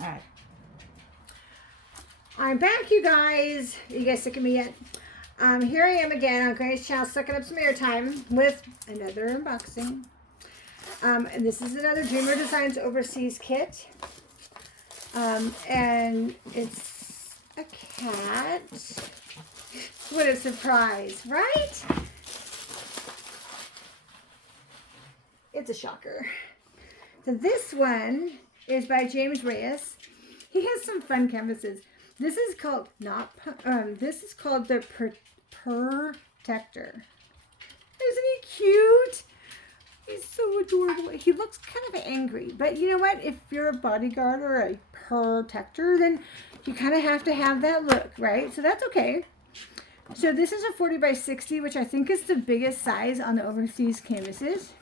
All right. I'm back, you guys. Are you guys sick of me yet? Here I am again on Grace Channel, sucking up some airtime with another unboxing. And this is another Dreamer Designs Overseas kit. And it's a cat. What a surprise, right? It's a shocker. So this one is by James Reyes. He has some fun canvases. This is called this is called the Purrtector. Isn't he cute? He's so adorable. He looks kind of angry, but you know what? If you're a bodyguard or a Purrtector, then you kind of have to have that look, right? So that's okay. So this is a 40 by 60, which I think is the biggest size on the overseas canvases.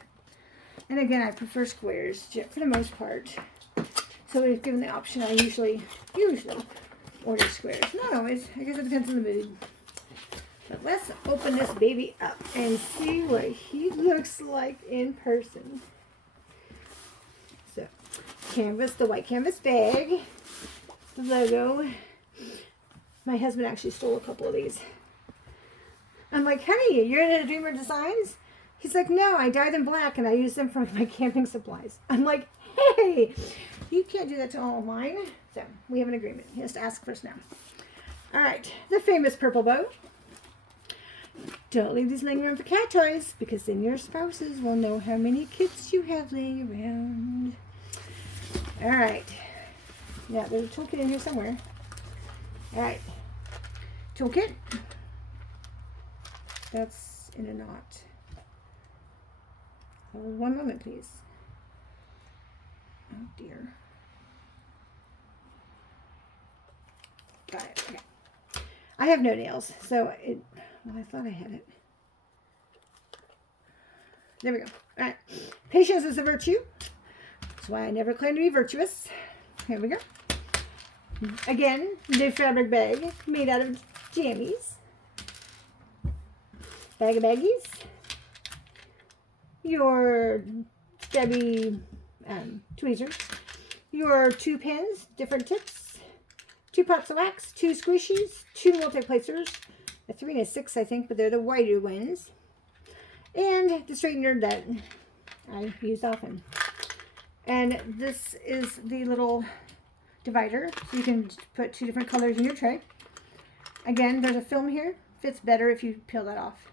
And again, I prefer squares for the most part. So if given the option, I usually order squares. Not always. I guess it depends on the mood. But let's open this baby up and see what he looks like in person. So, canvas, the white canvas bag, the logo. My husband actually stole a couple of these. I'm like, honey, you're into Dreamer Designs? He's like, no, I dyed them black and I use them for my camping supplies. I'm like, hey, you can't do that to all of mine. So we have an agreement. He has to ask first now. All right, the famous purple bow. Don't leave these laying around for cat toys because then your spouses will know how many kits you have laying around. All right. Yeah, there's a toolkit in here somewhere. All right. Toolkit. That's in a knot. Hold one moment, please. Oh, dear. Got it. Okay. I have no nails, so well, I thought I had it. There we go. All right. Patience is a virtue. That's why I never claim to be virtuous. Here we go. Again, the fabric bag made out of jammies. Bag of baggies. Your stubby tweezers. Your 2 pins, different tips. 2 pots of wax, 2 squishies, 2 multi-placers, a 3 and a 6, I think, but they're the wider ones. And the straightener that I use often. And this is the little divider, so you can put 2 different colors in your tray. Again, there's a film here. Fits better if you peel that off.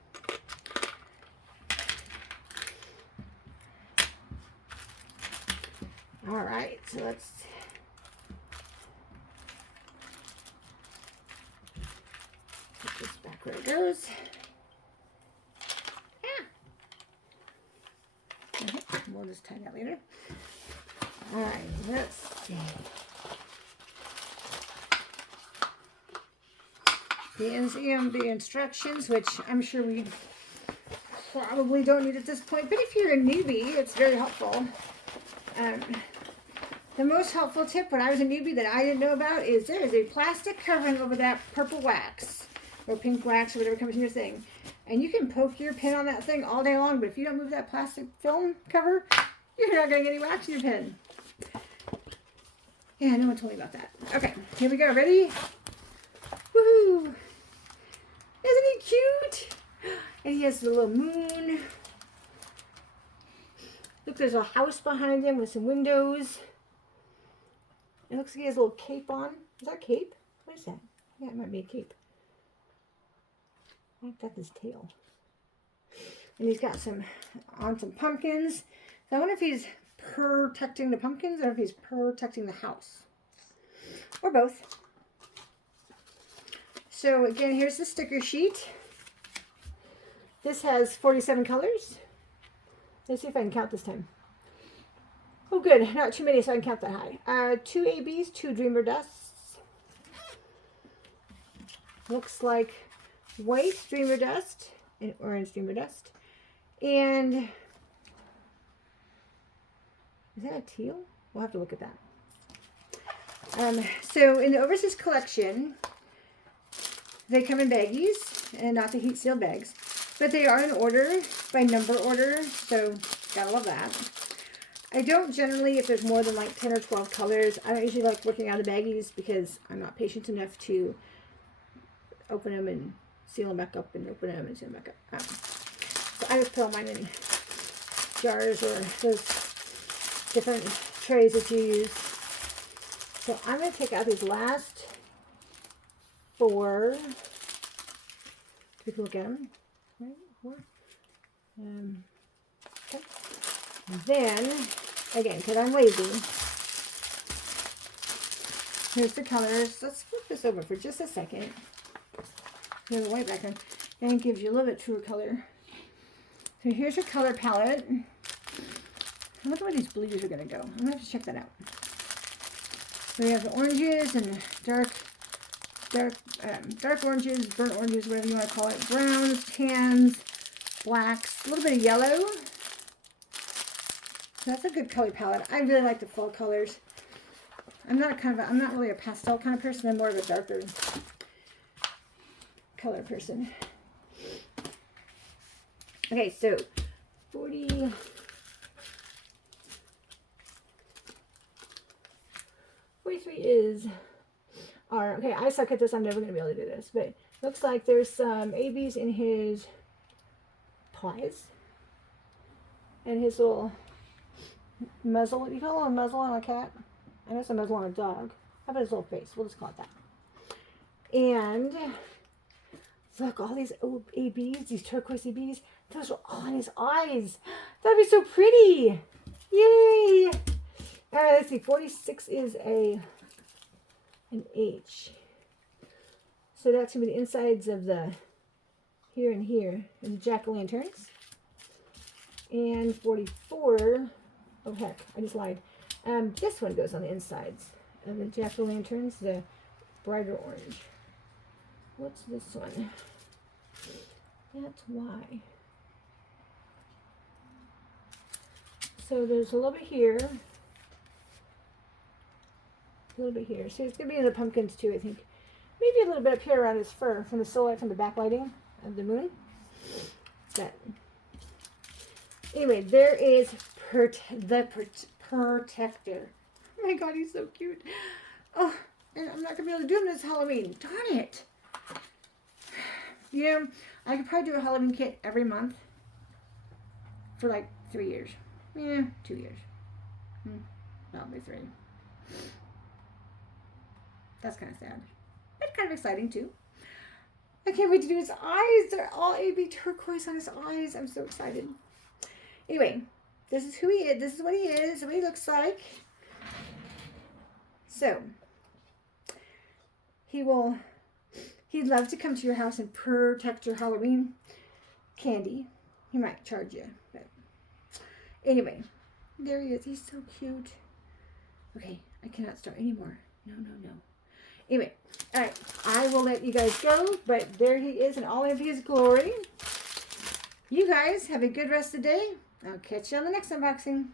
All right, so let's put this back where it goes. Okay, we'll just tie that later. All right, let's see. The instructions, which I'm sure we probably don't need at this point, but if you're a newbie, it's very helpful. The most helpful tip when I was a newbie that I didn't know about is there is a plastic covering over that purple wax or pink wax or whatever comes in your thing. And you can poke your pen on that thing all day long, but if you don't move that plastic film cover, you're not going to get any wax in your pen. Yeah, no one told me about that. Okay, here we go. Ready? Woohoo! Isn't he cute? And he has the little moon. Look, there's a house behind him with some windows. It looks like he has a little cape on. Is that a cape? What is that? Yeah, it might be a cape. I think that's his tail. And he's got some pumpkins. So I wonder if he's protecting the pumpkins or if he's protecting the house. Or both. So again, here's the sticker sheet. This has 47 colors. Let's see if I can count this time. Oh, good. Not too many, so I can count that high. 2 ABs, 2 Dreamer Dusts. Looks like white Dreamer Dust and orange Dreamer Dust. And is that a teal? We'll have to look at that. So in the Overseas collection, they come in baggies and not the heat sealed bags. But they are in order, by number order, so gotta love that. I don't generally, if there's more than like 10 or 12 colors, I don't usually like working out of baggies because I'm not patient enough to open them and seal them back up and open them and seal them back up. So I just put all mine in jars or those different trays that you use. So I'm going to take out these last 4. Take a look at them. Right, 4. Okay. Then, again, because I'm lazy, here's the colors. Let's flip this over for just a second. There's a white background, and it gives you a little bit truer color. So here's your color palette. I wonder where these blues are going to go. I'm going to have to check that out. So we have the oranges and dark oranges, burnt oranges, whatever you want to call it, browns, tans, blacks, a little bit of yellow. So that's a good color palette. I really like the fall colors. I'm not really a pastel kind of person. I'm more of a darker color person. Okay, so 43 is our, okay, I suck at this. I'm never going to be able to do this, but looks like there's some ABs in his paws and his little muzzle. What do you call it? A muzzle on a cat? I know it's a muzzle on a dog. How about his little face? We'll just call it that. And look, all these ABs, these turquoise ABs, those are all in his eyes. That'd be so pretty. Yay! All right, let's see. 46 is an H. So that's going to be the insides of the here and here, and the jack-o'-lanterns. And 44, oh heck, I just lied. This one goes on the insides of the jack-o'-lanterns, the brighter orange. What's this one? That's Y. So there's a little bit here. A little bit here. So it's going to be in the pumpkins too, I think. Maybe a little bit up here around his fur from the silhouette from the backlighting of the moon. But anyway, there is the Purrtector. Oh my God, he's so cute. Oh, and I'm not going to be able to do him this Halloween. Darn it. You know, I could probably do a Halloween kit every month for like 3 years. Yeah, 2 years. Probably 3. That's kind of sad. But kind of exciting too. I can't wait to do his eyes. They're all AB turquoise on his eyes. I'm so excited. Anyway, this is who he is. This is what he is. What he looks like. So, he'd love to come to your house and protect your Halloween candy. He might charge you. But anyway, there he is. He's so cute. Okay, I cannot start anymore. No. Anyway, all right, I will let you guys go, but there he is in all of his glory. You guys have a good rest of the day. I'll catch you on the next unboxing.